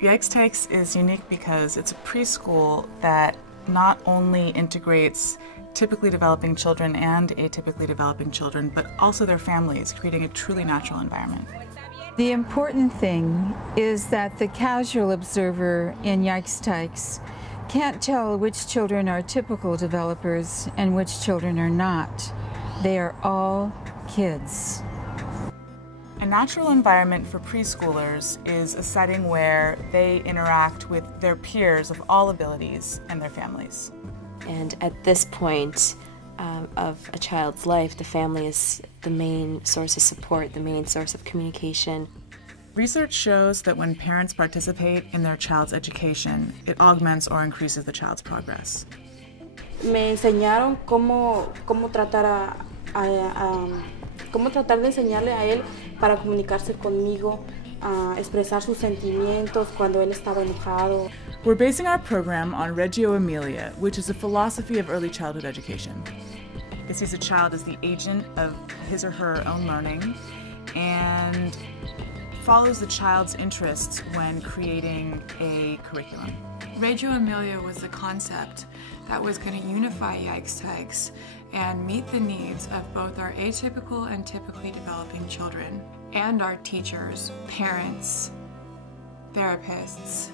Yikes Tikes is unique because it's a preschool that not only integrates typically developing children and atypically developing children, but also their families, creating a truly natural environment. The important thing is that the casual observer in Yikes Tikes can't tell which children are typical developers and which children are not. They are all kids. A natural environment for preschoolers is a setting where they interact with their peers of all abilities and their families. And at this point of a child's life, the family is the main source of support, the main source of communication. Research shows that when parents participate in their child's education, it augments or increases the child's progress. Me enseñaron cómo tratar de enseñarle a él para comunicarse conmigo, expresar sus sentimientos cuando él estaba enojado. We're basing our program on Reggio Emilia, which is a philosophy of early childhood education. It sees a child as the agent of his or her own learning and follows the child's interests when creating a curriculum. Reggio Emilia was the concept that was going to unify Yikes Tikes and meet the needs of both our atypical and typically developing children and our teachers, parents, therapists,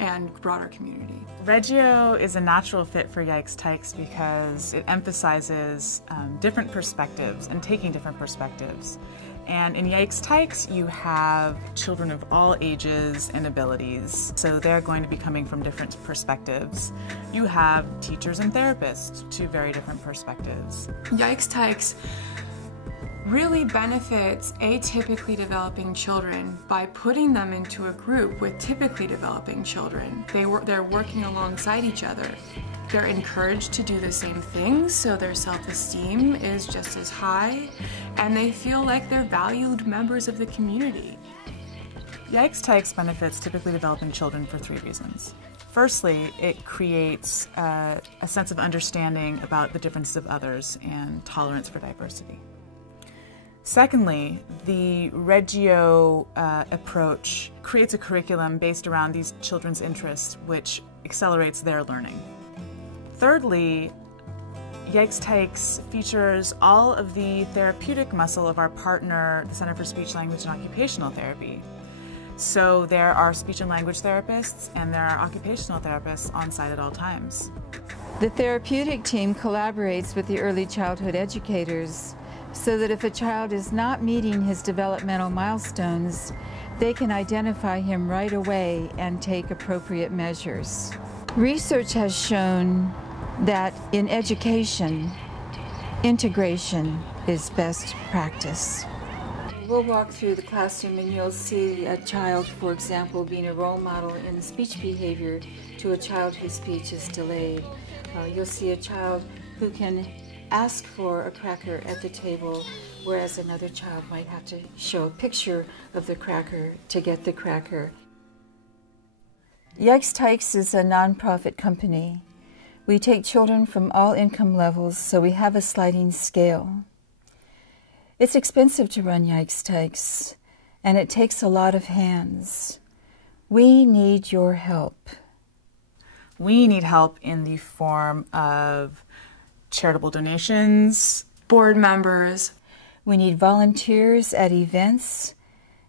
and broader community. Reggio is a natural fit for Yikes Tikes because it emphasizes different perspectives and taking different perspectives. And in Yikes Tikes, you have children of all ages and abilities, so they're going to be coming from different perspectives. You have teachers and therapists, two very different perspectives. Yikes Tikes really benefits atypically developing children by putting them into a group with typically developing children. They're working alongside each other. They're encouraged to do the same things, so their self-esteem is just as high, and they feel like they're valued members of the community. Yikes Tikes benefits typically developing children for three reasons. Firstly, it creates a sense of understanding about the differences of others and tolerance for diversity. Secondly, the Reggio approach creates a curriculum based around these children's interests, which accelerates their learning. Thirdly, Yikes Tikes features all of the therapeutic muscle of our partner, the Center for Speech, Language, and Occupational Therapy. So there are speech and language therapists and there are occupational therapists on site at all times. The therapeutic team collaborates with the early childhood educators so that if a child is not meeting his developmental milestones, they can identify him right away and take appropriate measures. Research has shown that in education, integration is best practice. We'll walk through the classroom and you'll see a child, for example, being a role model in speech behavior to a child whose speech is delayed. You'll see a child who can ask for a cracker at the table, whereas another child might have to show a picture of the cracker to get the cracker. Yikes Tikes is a nonprofit company. We take children from all income levels, so we have a sliding scale. It's expensive to run Yikes Tikes, and it takes a lot of hands. We need your help. We need help in the form of charitable donations, board members. We need volunteers at events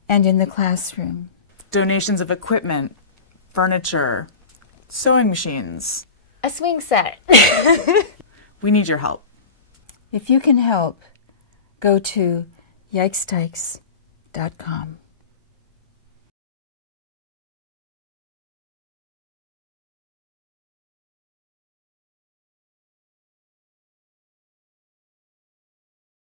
and in the classroom. Donations of equipment, furniture, sewing machines. A swing set. We need your help. If you can help, go to yikestikes.com.